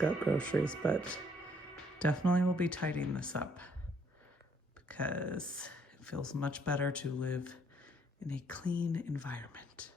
got groceries, but definitely will be tidying this up because it feels much better to live in a clean environment.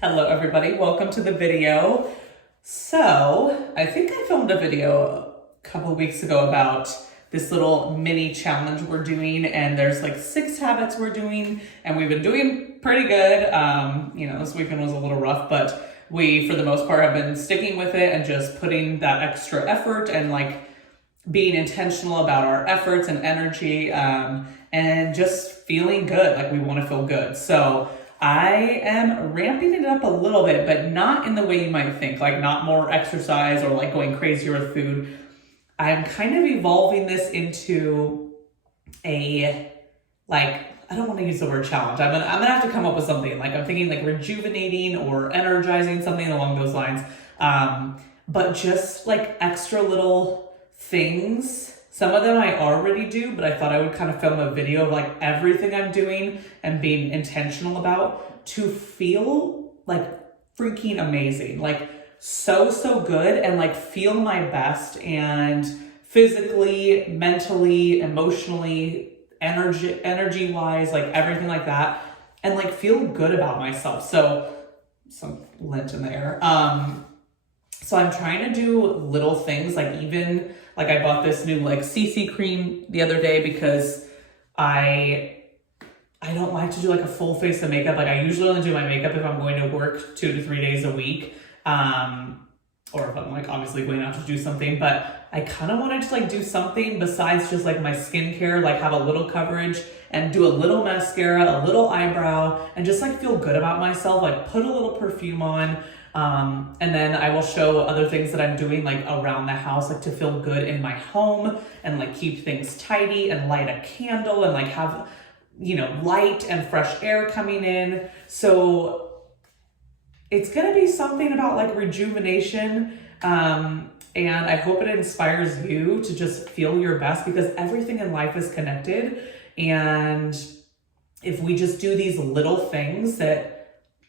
Hello everybody, welcome to the video. So, I think I filmed a video a couple weeks ago about this little mini challenge we're doing, and there's like 6 habits we're doing, and we've been doing pretty good. This weekend was a little rough, but we, for the most part, have been sticking with it and just putting that extra effort and like being intentional about our efforts and energy, and just feeling good, like we want to feel good. So I am ramping it up a little bit, but not in the way you might think, like not more exercise or like going crazier with food. I'm kind of evolving this into a, like, I don't want to use the word challenge. I'm gonna have to come up with something. Like I'm thinking like rejuvenating or energizing, something along those lines. But just like extra little things. Some of them I already do, but I thought I would kind of film a video of like everything I'm doing and being intentional about to feel like freaking amazing. Like so good, and like feel my best, and physically, mentally, emotionally, energy wise, like everything like that, and like feel good about myself. So some lint in the air. So I'm trying to do little things, like even like I bought this new like CC cream the other day because I don't like to do like a full face of makeup. Like I usually only do my makeup if I'm going to work 2 to 3 days a week. Or if I'm like obviously going out to do something, but I kind of wanted to like do something besides just like my skincare, like have a little coverage and do a little mascara, a little eyebrow, and just like feel good about myself, like put a little perfume on. And then I will show other things that I'm doing like around the house, like to feel good in my home and like keep things tidy and light a candle and like have, light and fresh air coming in. So it's going to be something about like rejuvenation. And I hope it inspires you to just feel your best, because everything in life is connected. And if we just do these little things that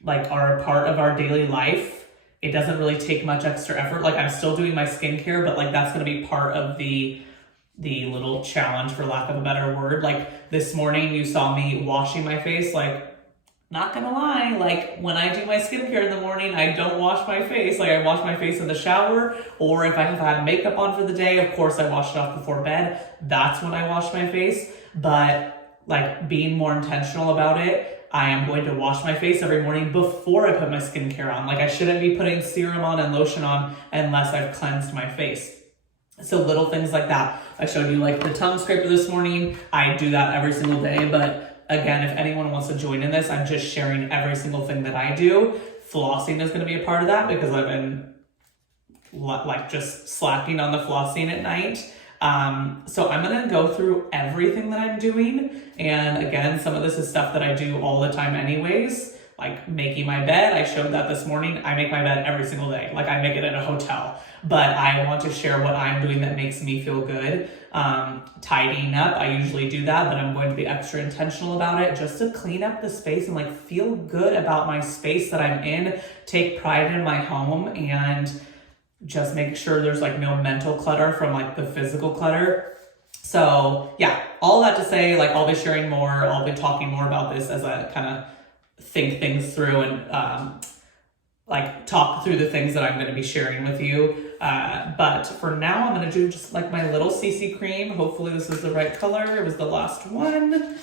like are a part of our daily life, it doesn't really take much extra effort. Like I'm still doing my skincare, but like that's going to be part of the little challenge, for lack of a better word. Like this morning you saw me washing my face like not gonna lie, like when I do my skincare in the morning, I don't wash my face. Like I wash my face in the shower, or if I have had makeup on for the day, of course I wash it off before bed. That's when I wash my face. But like being more intentional about it, I am going to wash my face every morning before I put my skincare on. Like I shouldn't be putting serum on and lotion on unless I've cleansed my face. So little things like that. I showed you like the tongue scraper this morning. I do that every single day, but again, if anyone wants to join in this, I'm just sharing every single thing that I do. Flossing is going to be a part of that because I've been like just slacking on the flossing at night. So I'm going to go through everything that I'm doing. And again, some of this is stuff that I do all the time anyways, like making my bed. I showed that this morning. I make my bed every single day. Like I make it at a hotel, but I want to share what I'm doing that makes me feel good. Tidying up, I usually do that, but I'm going to be extra intentional about it just to clean up the space and like feel good about my space that I'm in, take pride in my home, and just make sure there's like no mental clutter from like the physical clutter. So yeah, all that to say, like I'll be sharing more, I'll be talking more about this as I kind of think things through and like talk through the things that I'm going to be sharing with you. But for now, I'm going to do just like my little CC cream. Hopefully this is the right color. It was the last one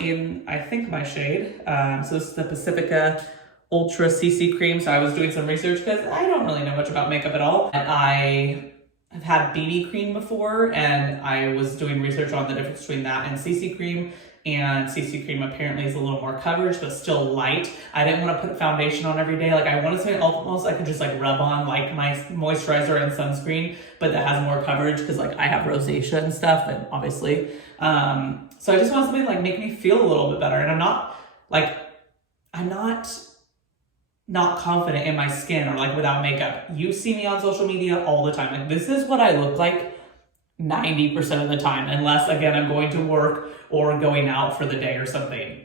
in, I think, my shade. So this is the Pacifica Ultra CC cream. So I was doing some research because I don't really know much about makeup at all. And I've had BB cream before, and I was doing research on the difference between that and CC cream. And CC cream apparently is a little more coverage, but still light. I didn't want to put foundation on every day. Like I wanted something almost I could just like rub on like my moisturizer and sunscreen, but that has more coverage because like I have rosacea and stuff, and obviously. So I just want something to like make me feel a little bit better. And I'm not confident in my skin or like without makeup. You see me on social media all the time. Like this is what I look like 90% of the time, unless again I'm going to work or going out for the day or something.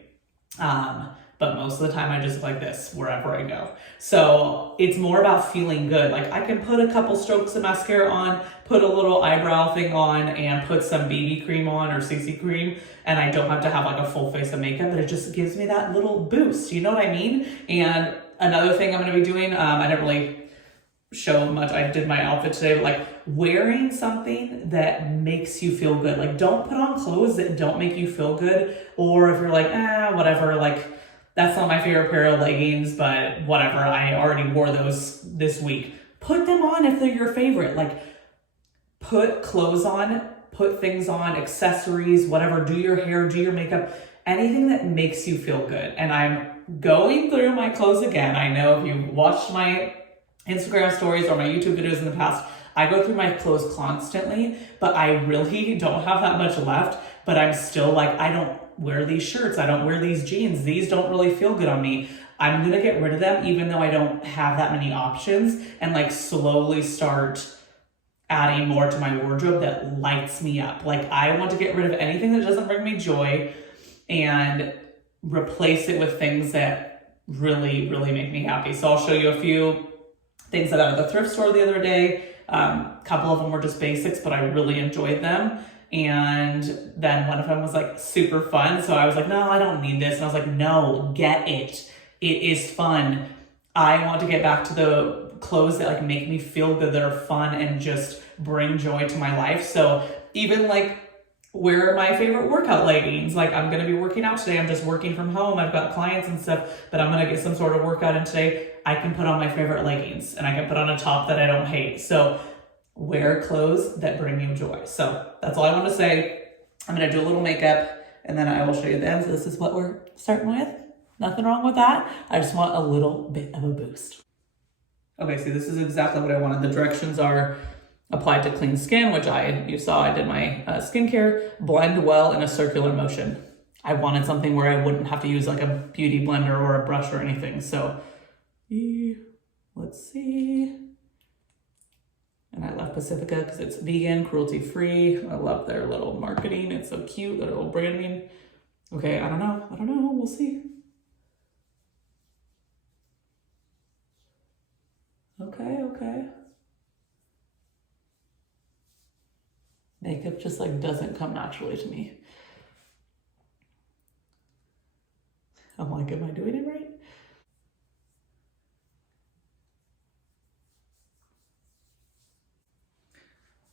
But most of the time I just look like this wherever I go. So it's more about feeling good. Like I can put a couple strokes of mascara on, put a little eyebrow thing on, and put some BB cream on or CC cream, and I don't have to have like a full face of makeup, but it just gives me that little boost. You know what I mean? And another thing I'm going to be doing, I didn't really show much. I did my outfit today, but like wearing something that makes you feel good. Like don't put on clothes that don't make you feel good. Or if you're like, whatever, like that's not my favorite pair of leggings, but whatever, I already wore those this week. Put them on if they're your favorite. Like put clothes on, put things on, accessories, whatever, do your hair, do your makeup, anything that makes you feel good. And I'm going through my clothes again. I know if you watched my Instagram stories or my YouTube videos in the past, I go through my clothes constantly, but I really don't have that much left. But I'm still like, I don't wear these shirts. I don't wear these jeans. These don't really feel good on me. I'm going to get rid of them even though I don't have that many options, and like slowly start adding more to my wardrobe that lights me up. Like I want to get rid of anything that doesn't bring me joy and replace it with things that really, really make me happy. So I'll show you a few things that I got at the thrift store the other day. A couple of them were just basics, but I really enjoyed them. And then one of them was like super fun. So I was like, no, I don't need this. And I was like, no, get it. It is fun. I want to get back to the clothes that like make me feel good, that are fun and just bring joy to my life. So even like wear my favorite workout leggings. Like I'm going to be working out today. I'm just working from home. I've got clients and stuff, but I'm going to get some sort of workout in today. I can put on my favorite leggings and I can put on a top that I don't hate. So wear clothes that bring you joy. So that's all I want to say. I'm going to do a little makeup and then I will show you the end. So this is what we're starting with. Nothing wrong with that. I just want a little bit of a boost. Okay, so this is exactly what I wanted. The directions are apply to clean skin, which you saw I did my skincare, blend well in a circular motion. I wanted something where I wouldn't have to use like a beauty blender or a brush or anything. So let's see. And I love Pacifica because it's vegan, cruelty-free. I love their little marketing. It's so cute, their little branding. Okay, I don't know. We'll see. Okay. Makeup just like doesn't come naturally to me. I'm like, am I doing it right?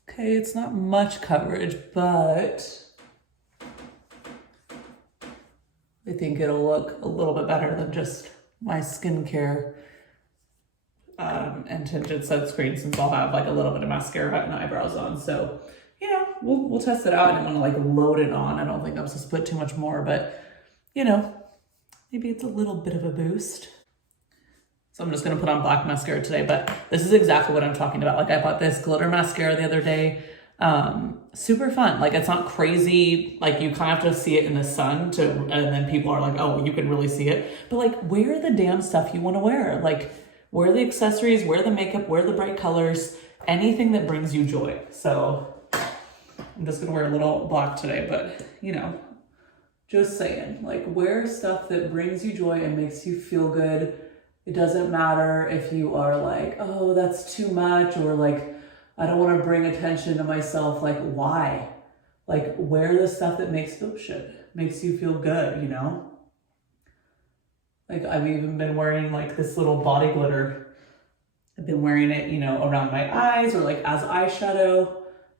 Okay, it's not much coverage, but I think it'll look a little bit better than just my skincare and tinted sunscreen, since I'll have like a little bit of mascara and eyebrows on. So, you know, we'll test it out. I didn't want to like load it on. I don't think I'm supposed to put too much more, but you know, maybe it's a little bit of a boost. So I'm just gonna put on black mascara today, but this is exactly what I'm talking about. Like I bought this glitter mascara the other day. Super fun. Like it's not crazy. Like you kind of have to see it in the sun and then people are like, oh, you can really see it. But like wear the damn stuff you want to wear. Like wear the accessories, wear the makeup, wear the bright colors, anything that brings you joy. So I'm just gonna wear a little black today, but you know, just saying, like wear stuff that brings you joy and makes you feel good. It doesn't matter if you are like, oh, that's too much, or like, I don't want to bring attention to myself. Like, why? Like, wear the stuff that makes you feel good, you know? Like, I've even been wearing like this little body glitter. I've been wearing it, you know, around my eyes or like as eyeshadow,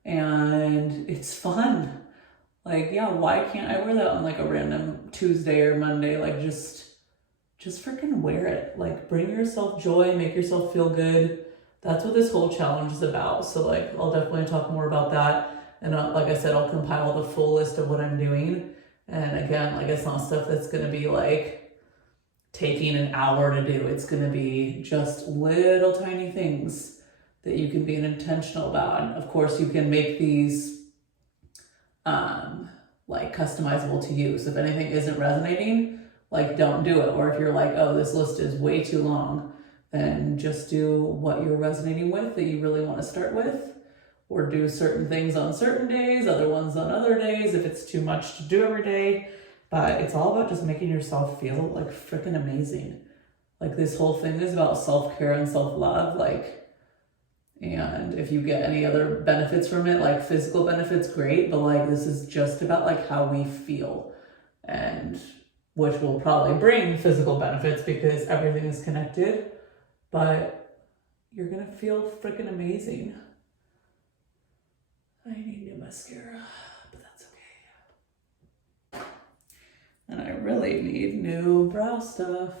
and it's fun. Like, yeah, why can't I wear that on like a random Tuesday or Monday? Like, just freaking wear it. Like, bring yourself joy, make yourself feel good. That's what this whole challenge is about. So like, I'll definitely talk more about that. And like I said, I'll compile the full list of what I'm doing. And again, like it's not stuff that's going to be like taking an hour to do. It's going to be just little tiny things that you can be intentional about. And of course you can make these like customizable to you. So if anything isn't resonating, like don't do it. Or if you're like, oh, this list is way too long, then just do what you're resonating with that you really want to start with, or do certain things on certain days, other ones on other days if it's too much to do every day. But it's all about just making yourself feel like freaking amazing. Like this whole thing is about self-care and self-love. Like, and if you get any other benefits from it, like physical benefits, great. But like, this is just about like how we feel, and which will probably bring physical benefits because everything is connected. But you're gonna feel freaking amazing. I need new mascara, but that's okay. And I really need new brow stuff.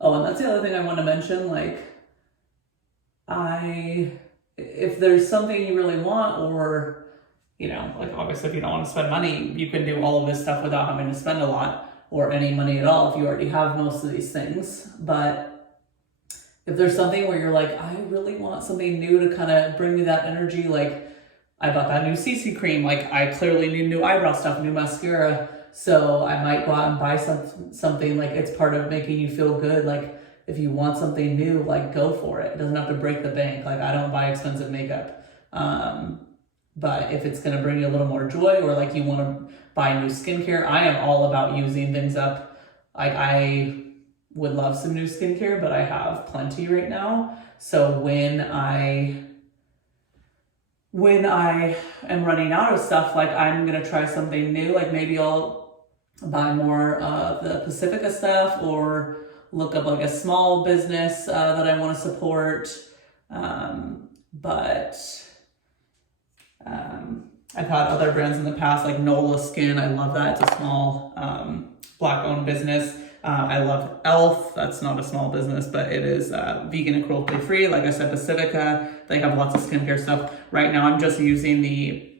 Oh, and that's the other thing I want to mention. Like, if there's something you really want, or, you know, like obviously if you don't want to spend money, you can do all of this stuff without having to spend a lot or any money at all if you already have most of these things. But if there's something where you're like, I really want something new to kind of bring me that energy, like I bought that new CC cream, like I clearly need new eyebrow stuff, new mascara, so I might go out and buy something like it's part of making you feel good. Like if you want something new, like go for it. It doesn't have to break the bank. Like I don't buy expensive makeup. But if it's going to bring you a little more joy, or like you want to buy new skincare, I am all about using things up. Like I would love some new skincare, but I have plenty right now. So when I am running out of stuff, like I'm going to try something new. Like maybe I'll buy more the Pacifica stuff, or look up like a small business that I want to support. I've had other brands in the past, like Nola Skin. I love that. It's a small Black-owned business. I love e.l.f. That's not a small business, but it is vegan and cruelty-free. Like I said, Pacifica, they have lots of skincare stuff. Right now, I'm just using the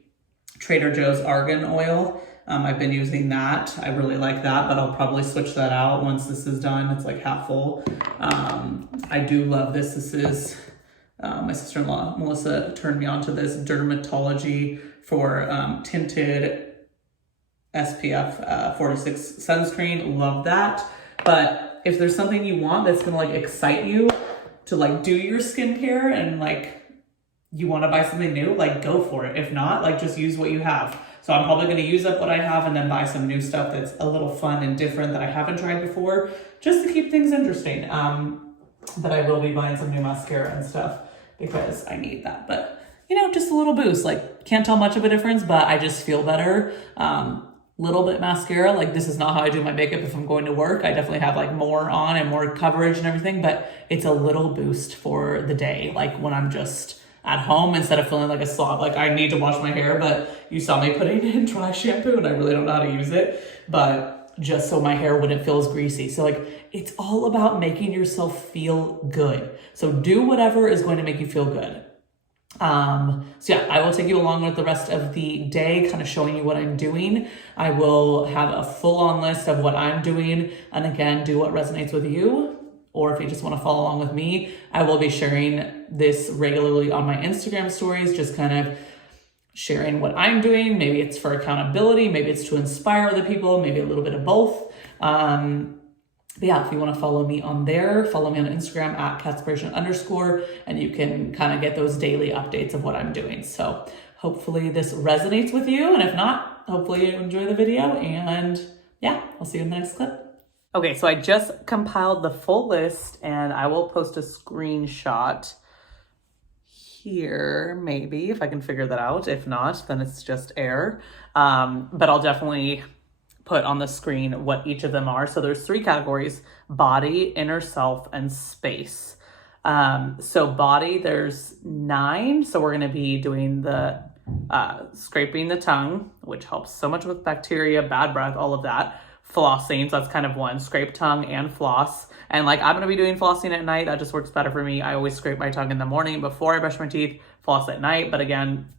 Trader Joe's Argan Oil. I've been using that. I really like that, but I'll probably switch that out once this is done. It's like half full. I do love this. This is... my sister-in-law, Melissa, turned me on to this Dermatology for tinted SPF 46 sunscreen. Love that. But if there's something you want that's gonna like excite you to like do your skincare, and like you want to buy something new, like go for it. If not, like just use what you have. So I'm probably going to use up what I have and then buy some new stuff that's a little fun and different that I haven't tried before, just to keep things interesting. But I will be buying some new mascara and stuff because I need that. But, you know, just a little boost. Like, can't tell much of a difference, but I just feel better. little bit mascara. Like, this is not how I do my makeup if I'm going to work. I definitely have like more on and more coverage and everything, but it's a little boost for the day. Like when I'm just at home, instead of feeling like a slob, like I need to wash my hair, but you saw me putting in dry shampoo and I really don't know how to use it, but just so my hair wouldn't feel as greasy. So like, it's all about making yourself feel good. So do whatever is going to make you feel good. So yeah, I will take you along with the rest of the day, kind of showing you what I'm doing. I will have a full-on list of what I'm doing, and again, do what resonates with you. Or if you just want to follow along with me, I will be sharing this regularly on my Instagram stories, just kind of sharing what I'm doing. Maybe it's for accountability, maybe it's to inspire other people, maybe a little bit of both. But yeah, if you want to follow me on there, follow me on Instagram at catspiration_, and you can kind of get those daily updates of what I'm doing. So hopefully this resonates with you. And if not, hopefully you enjoy the video, and yeah, I'll see you in the next clip. Okay, so I just compiled the full list and I will post a screenshot here, maybe, if I can figure that out. If not, then it's just air. But I'll definitely put on the screen what each of them are. So there's 3 categories: body, inner self, and space. So body, there's 9. So we're gonna be doing the scraping the tongue, which helps so much with bacteria, bad breath, all of that. Flossing, so that's kind of 1, scrape tongue and floss. And like, I'm gonna be doing flossing at night. That just works better for me. I always scrape my tongue in the morning before I brush my teeth, floss at night. But again,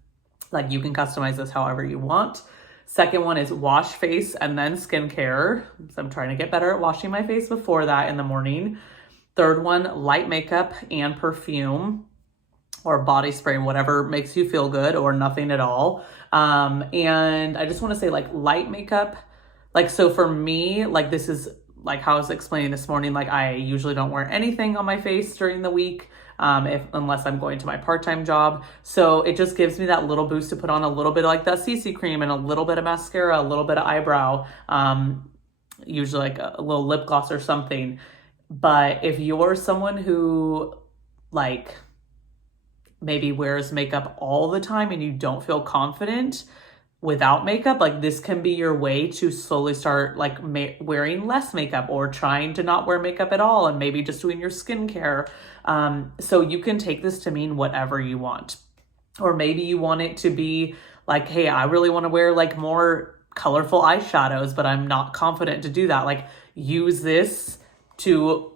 like, you can customize this however you want. Second one is wash face and then skincare. So I'm trying to get better at washing my face before that in the morning. Third one, light makeup and perfume, or body spray, whatever makes you feel good, or nothing at all. And I just want to say, like, light makeup, like, so for me, like, this is like how I was explaining this morning, like, I usually don't wear anything on my face during the week, unless I'm going to my part-time job. So it just gives me that little boost to put on a little bit of like that CC cream and a little bit of mascara, a little bit of eyebrow, usually like a little lip gloss or something. But if you're someone who like maybe wears makeup all the time and you don't feel confident without makeup, like, this can be your way to slowly start like wearing less makeup, or trying to not wear makeup at all, and maybe just doing your skincare. So you can take this to mean whatever you want. Or maybe you want it to be like, hey, I really want to wear like more colorful eyeshadows, but I'm not confident to do that. Like, use this to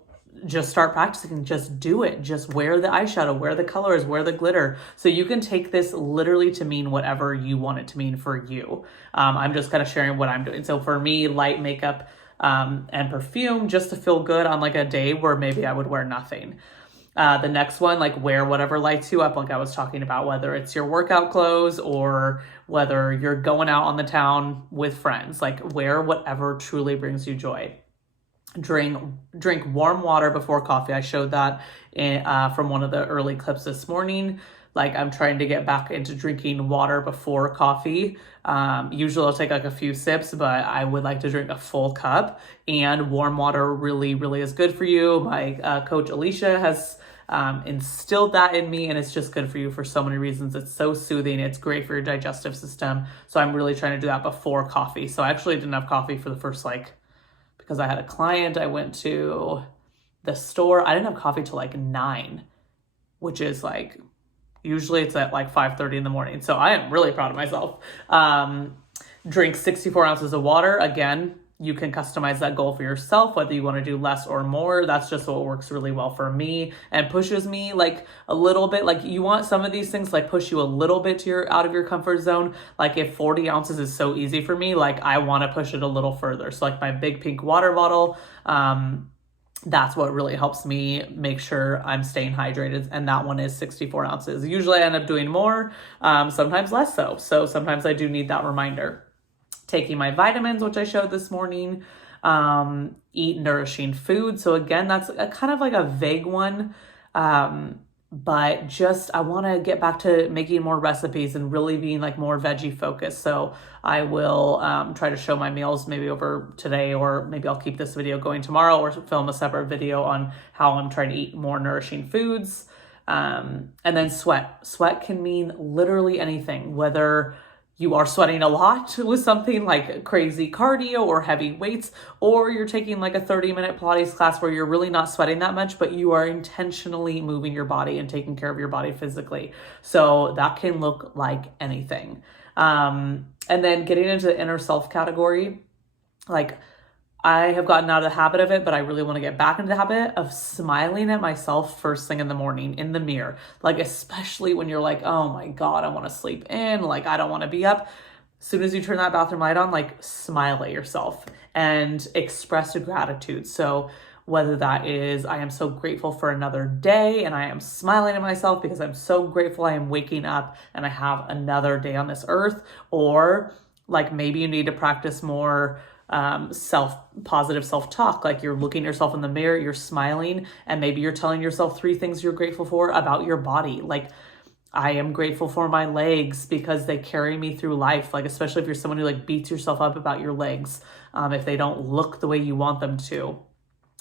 just start practicing, just do it. Just wear the eyeshadow, wear the colors, wear the glitter. So you can take this literally to mean whatever you want it to mean for you. I'm just kind of sharing what I'm doing. So for me, light makeup and perfume, just to feel good on like a day where maybe I would wear nothing. The next one, like, wear whatever lights you up, like I was talking about, whether it's your workout clothes or whether you're going out on the town with friends, like, wear whatever truly brings you joy. Drink warm water before coffee. I showed that from one of the early clips this morning. Like, I'm trying to get back into drinking water before coffee. Usually I'll take like a few sips, but I would like to drink a full cup. And warm water really, really is good for you. My coach Alicia has instilled that in me, and it's just good for you for so many reasons. It's so soothing. It's great for your digestive system. So I'm really trying to do that before coffee. So I actually didn't have coffee for the first, like, because I had a client, I went to the store. I didn't have coffee till like 9, which is like, usually it's at like 5:30 in the morning. So I am really proud of myself. Drink 64 ounces of water. Again, you can customize that goal for yourself, whether you want to do less or more. That's just what works really well for me and pushes me like a little bit. Like, you want some of these things like push you a little bit to out of your comfort zone. Like, if 40 ounces is so easy for me, like, I want to push it a little further. So like my big pink water bottle, that's what really helps me make sure I'm staying hydrated. And that one is 64 ounces. Usually I end up doing more, sometimes less so. So sometimes I do need that reminder. Taking my vitamins, which I showed this morning. Eat nourishing food. So again, that's a kind of like a vague one. But just, I want to get back to making more recipes and really being like more veggie focused. So I will try to show my meals maybe over today, or maybe I'll keep this video going tomorrow, or film a separate video on how I'm trying to eat more nourishing foods. And then sweat. Sweat can mean literally anything, whether you are sweating a lot with something like crazy cardio or heavy weights, or you're taking like a 30-minute Pilates class where you're really not sweating that much, but you are intentionally moving your body and taking care of your body physically. So that can look like anything. And then getting into the inner self category, like I have gotten out of the habit of it, but I really want to get back into the habit of smiling at myself first thing in the morning in the mirror. Like, especially when you're like, oh my God, I want to sleep in. Like, I don't want to be up. As soon as you turn that bathroom light on, like, smile at yourself and express gratitude. So whether that is, I am so grateful for another day and I am smiling at myself because I'm so grateful I am waking up and I have another day on this earth, or like maybe you need to practice more positive self-talk. Like you're looking yourself in the mirror, you're smiling, and maybe you're telling yourself 3 things you're grateful for about your body. Like, I am grateful for my legs because they carry me through life. Like, especially if you're someone who like beats yourself up about your legs, if they don't look the way you want them to.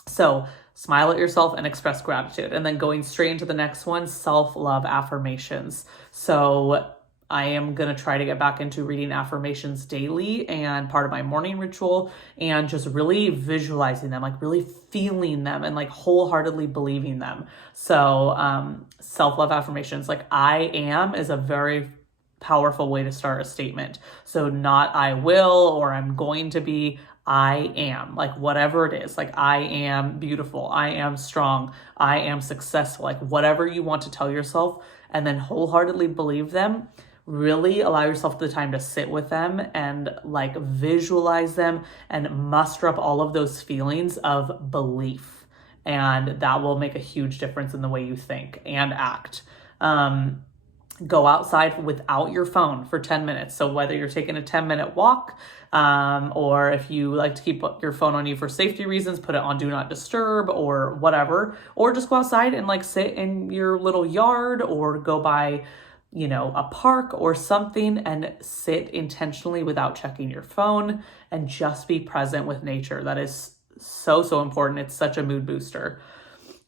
So smile at yourself and express gratitude. And then going straight into the next one, self-love affirmations. So I am going to try to get back into reading affirmations daily and part of my morning ritual, and just really visualizing them, like really feeling them and like wholeheartedly believing them. So self-love affirmations, like I am, is a very powerful way to start a statement. So not I will or I'm going to be, I am, like whatever it is, like I am beautiful, I am strong, I am successful, like whatever you want to tell yourself, and then wholeheartedly believe them. Really allow yourself the time to sit with them and like visualize them and muster up all of those feelings of belief. And that will make a huge difference in the way you think and act. Go outside without your phone for 10 minutes. So whether you're taking a 10-minute walk, or if you like to keep your phone on you for safety reasons, put it on do not disturb or whatever, or just go outside and like sit in your little yard or go by, you know, a park or something and sit intentionally without checking your phone and just be present with nature. That is so, so important. It's such a mood booster.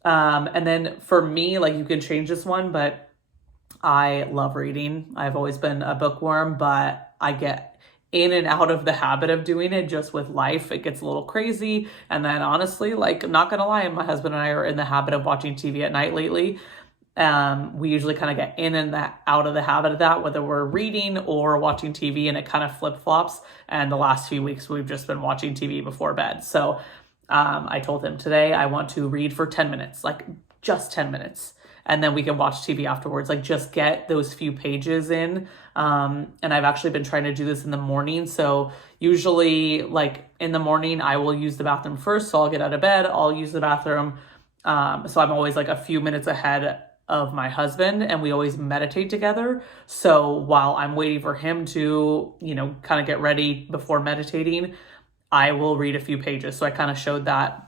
And then for me, like you can change this one, but I love reading. I've always been a bookworm, but I get in and out of the habit of doing it just with life. It gets a little crazy. And then honestly, like, not gonna lie, my husband and I are in the habit of watching TV at night lately. We usually kind of get in and out of the habit of that, whether we're reading or watching TV, and it kind of flip-flops. And the last few weeks, we've just been watching TV before bed. So I told him today I want to read for 10 minutes, like just 10 minutes. And then we can watch TV afterwards, like just get those few pages in. And I've actually been trying to do this in the morning. So usually like in the morning, I will use the bathroom first. So I'll get out of bed, I'll use the bathroom. So I'm always like a few minutes ahead of my husband, and we always meditate together. So while I'm waiting for him to, you know, kind of get ready before meditating, I will read a few pages. So I kind of showed that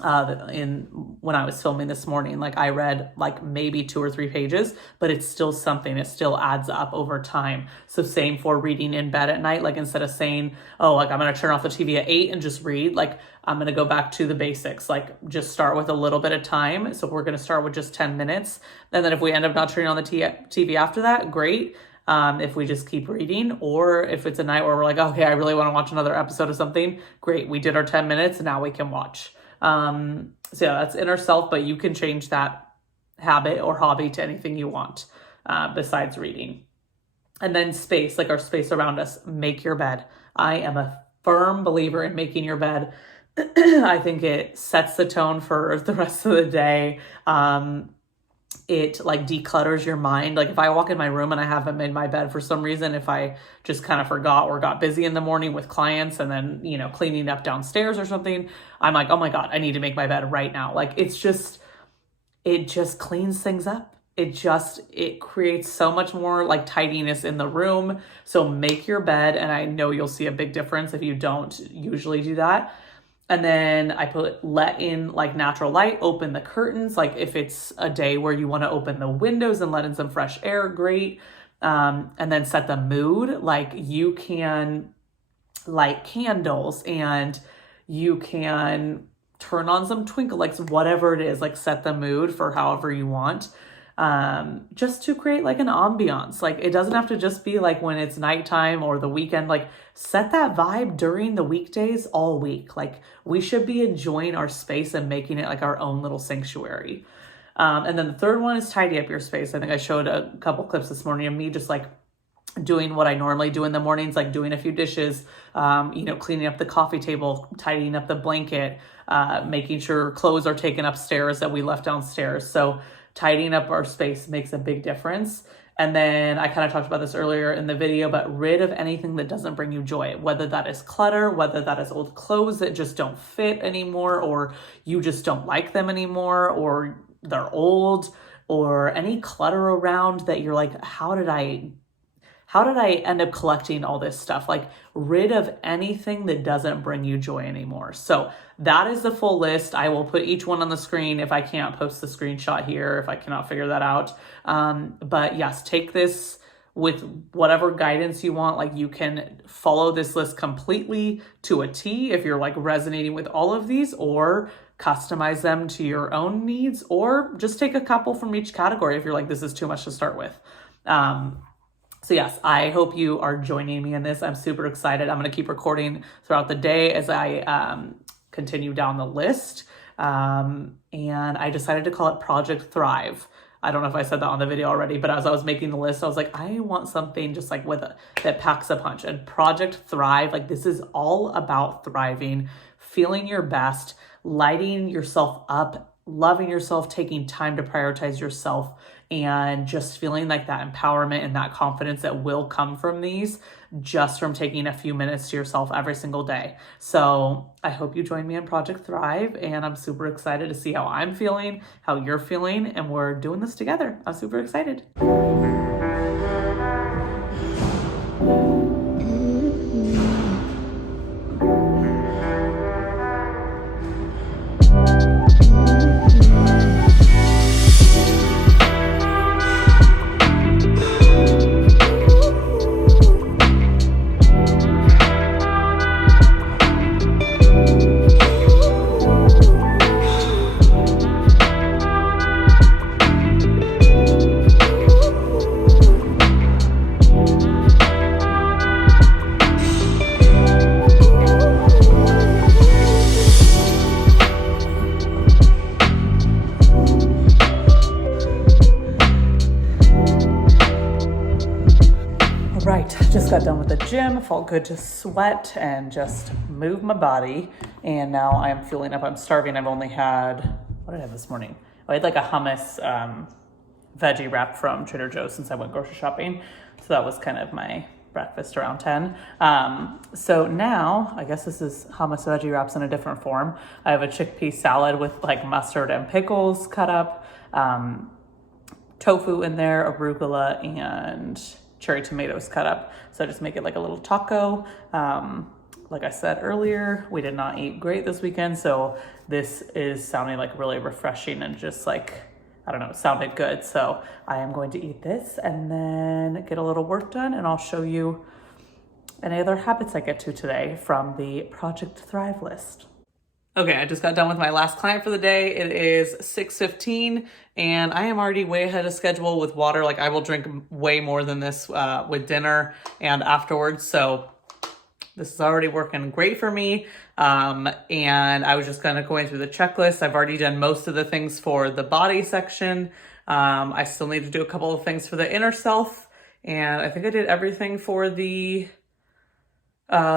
when I was filming this morning. Like I read like maybe 2 or 3 pages, but it's still something. It still adds up over time. So same for reading in bed at night. Like instead of saying, oh, like I'm going to turn off the TV at 8 and just read, like I'm going to go back to the basics, like just start with a little bit of time. So we're going to start with just 10 minutes. And then if we end up not turning on the TV after that, great. If we just keep reading, or if it's a night where we're like, okay, I really want to watch another episode of something, great. We did our 10 minutes and now we can watch. So yeah, that's inner self, but you can change that habit or hobby to anything you want, besides reading. And then space, like our space around us, make your bed. I am a firm believer in making your bed. I think it sets the tone for the rest of the day. It like declutters your mind. Like if I walk in my room and I haven't made my bed for some reason, if I just kind of forgot or got busy in the morning with clients and then, you know, cleaning up downstairs or something, I'm like, oh my God, I need to make my bed right now. Like it just cleans things up. It creates so much more like tidiness in the room. So make your bed. And I know you'll see a big difference if you don't usually do that. And then I let in like natural light, open the curtains. Like if it's a day where you want to open the windows and let in some fresh air, great. And then set the mood. Like you can light candles and you can turn on some twinkle lights, whatever it is, like set the mood for however you want. just to create like an ambiance. Like it doesn't have to just be like when it's nighttime or the weekend. Like set that vibe during the weekdays all week. Like we should be enjoying our space and making it like our own little sanctuary. And then the third one is tidy up your space. I think I showed a couple clips this morning of me just like doing what I normally do in the mornings, like doing a few dishes, cleaning up the coffee table, tidying up the blanket, making sure clothes are taken upstairs that we left downstairs. So tidying up our space makes a big difference. And then I kind of talked about this earlier in the video, but rid of anything that doesn't bring you joy, whether that is clutter, whether that is old clothes that just don't fit anymore, or you just don't like them anymore, or they're old, or any clutter around that you're like, how did I end up collecting all this stuff? Like rid of anything that doesn't bring you joy anymore. So that is the full list. I will put each one on the screen if I can't post the screenshot here, if I cannot figure that out. But yes, take this with whatever guidance you want. Like you can follow this list completely to a T if you're like resonating with all of these, or customize them to your own needs, or just take a couple from each category if you're like, this is too much to start with. So yes, I hope you are joining me in this. I'm super excited. I'm going to keep recording throughout the day as I continue down the list. And I decided to call it Project Thrive. I don't know if I said that on the video already, but as I was making the list, I was like, I want something just like that packs a punch. And Project Thrive, like this is all about thriving, feeling your best, lighting yourself up, loving yourself, taking time to prioritize yourself, and just feeling like that empowerment and that confidence that will come from these just from taking a few minutes to yourself every single day. So I hope you join me in Project Thrive, and I'm super excited to see how I'm feeling, how you're feeling, and we're doing this together. I'm super excited. Just got done with the gym, felt good to sweat and just move my body. And now I am fueling up. I'm starving. I've only had, what did I have this morning? I had like a hummus veggie wrap from Trader Joe's since I went grocery shopping. So that was kind of my breakfast around 10. So now I guess this is hummus veggie wraps in a different form. I have a chickpea salad with like mustard and pickles cut up, tofu in there, arugula, and cherry tomatoes cut up. So I just make it like a little taco. Like I said earlier, we did not eat great this weekend. So this is sounding like really refreshing and just like, I don't know, it sounded good. So I am going to eat this and then get a little work done, and I'll show you any other habits I get to today from the Project Thrive list. Okay, I just got done with my last client for the day. It is 6:15 and I am already way ahead of schedule with water. Like I will drink way more than this with dinner and afterwards. So this is already working great for me. And I was just kind of going through the checklist. I've already done most of the things for the body section. I still need to do a couple of things for the inner self. And I think I did everything for the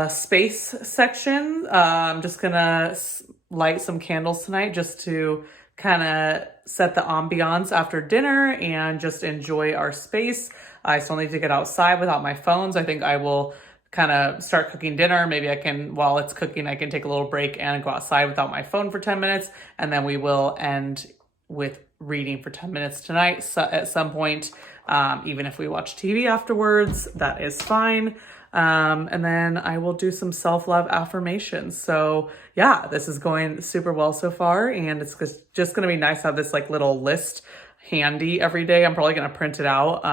space section. I'm just gonna light some candles tonight just to kind of set the ambiance after dinner and just enjoy our space. I still need to get outside without my phones. I think I will kind of start cooking dinner. Maybe I can, while it's cooking, I can take a little break and go outside without my phone for 10 minutes. And then we will end with reading for 10 minutes tonight. So at some point, even if we watch TV afterwards, that is fine. And then I will do some self-love affirmations. So yeah, this is going super well so far. And it's just going to be nice to have this like little list handy every day. I'm probably going to print it out,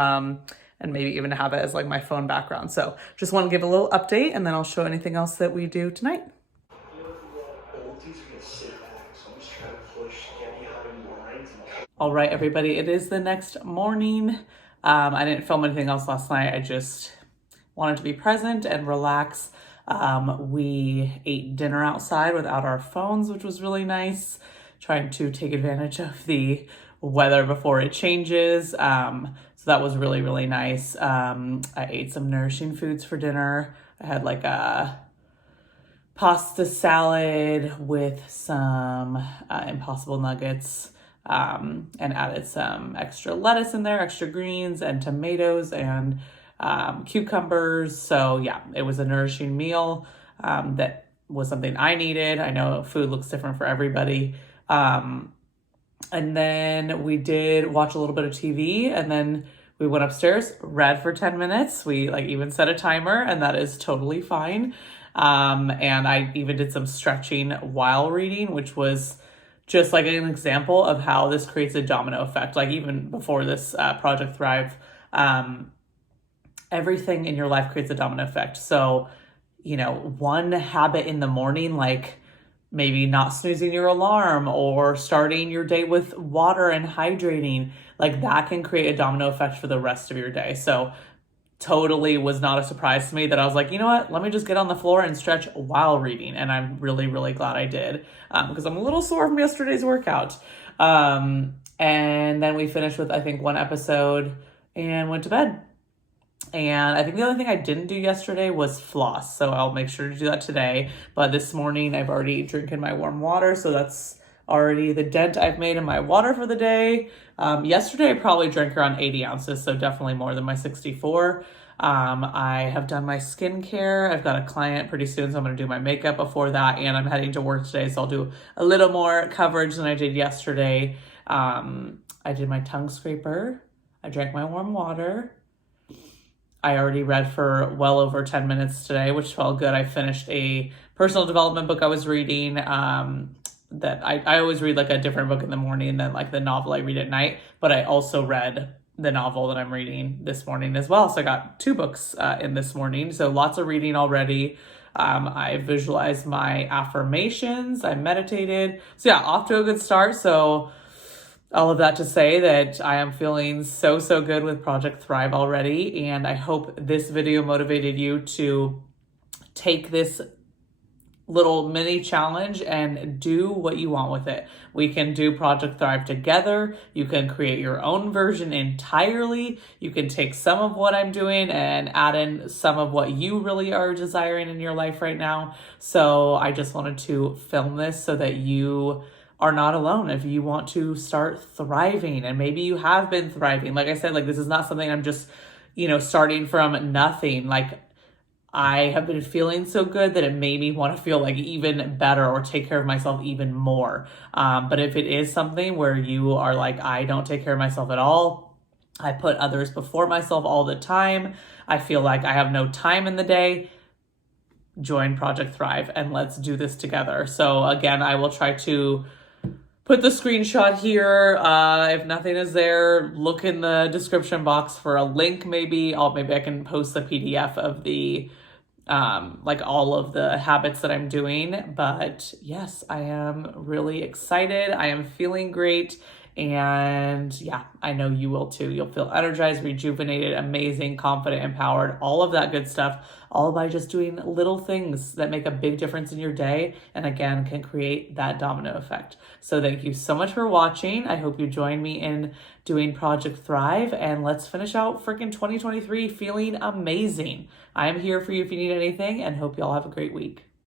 and maybe even have it as like my phone background. So just want to give a little update, and then I'll show anything else that we do tonight. All right, everybody, it is the next morning. I didn't film anything else last night. I just wanted to be present and relax. We ate dinner outside without our phones, which was really nice, trying to take advantage of the weather before it changes. So that was really, really nice. I ate some nourishing foods for dinner. I had like a pasta salad with some Impossible nuggets, and added some extra lettuce in there, extra greens and tomatoes and cucumbers. So yeah, it was a nourishing meal that was something I needed. I know food looks different for everybody. And then we did watch a little bit of TV, and then we went upstairs, read for 10 minutes. We like even set a timer, and that is totally fine. And I even did some stretching while reading, which was just like an example of how this creates a domino effect. Like even before this Project Thrive, everything in your life creates a domino effect. So, you know, one habit in the morning, like maybe not snoozing your alarm or starting your day with water and hydrating, like that can create a domino effect for the rest of your day. So totally was not a surprise to me that I was like, you know what, let me just get on the floor and stretch while reading. And I'm really, really glad I did, because I'm a little sore from yesterday's workout. And then we finished with, I think, one episode and went to bed. And I think the only thing I didn't do yesterday was floss. So I'll make sure to do that today. But this morning I've already drinking my warm water. So that's already the dent I've made in my water for the day. Yesterday I probably drank around 80 ounces. So definitely more than my 64. I have done my skincare. I've got a client pretty soon, so I'm going to do my makeup before that. And I'm heading to work today. So I'll do a little more coverage than I did yesterday. I did my tongue scraper. I drank my warm water. I already read for well over 10 minutes today, which felt good. I finished a personal development book I was reading, that I always read like a different book in the morning than like the novel I read at night. But I also read the novel that I'm reading this morning as well. So I got 2 books in this morning. So lots of reading already. I visualized my affirmations. I meditated. So yeah, off to a good start. So all of that to say that I am feeling so good with Project Thrive already. And I hope this video motivated you to take this little mini challenge and do what you want with it. We can do Project Thrive together. You can create your own version entirely. You can take some of what I'm doing and add in some of what you really are desiring in your life right now. So I just wanted to film this so that you are not alone if you want to start thriving. And maybe you have been thriving. Like I said, like this is not something I'm just, you know, starting from nothing. Like I have been feeling so good that it made me want to feel like even better or take care of myself even more. But if it is something where you are like, I don't take care of myself at all, I put others before myself all the time, I feel like I have no time in the day, join Project Thrive and let's do this together. So again, I will try to put the screenshot here. If nothing is there, look in the description box for a link. Maybe I can post the PDF of the like all of the habits that I'm doing. But yes, I am really excited. I am feeling great. And yeah, I know you will too. You'll feel energized, rejuvenated, amazing, confident, empowered, all of that good stuff, all by just doing little things that make a big difference in your day. And again, can create that domino effect. So thank you so much for watching. I hope you join me in doing Project Thrive, and let's finish out freaking 2023 feeling amazing. I'm here for you if you need anything, and hope you all have a great week.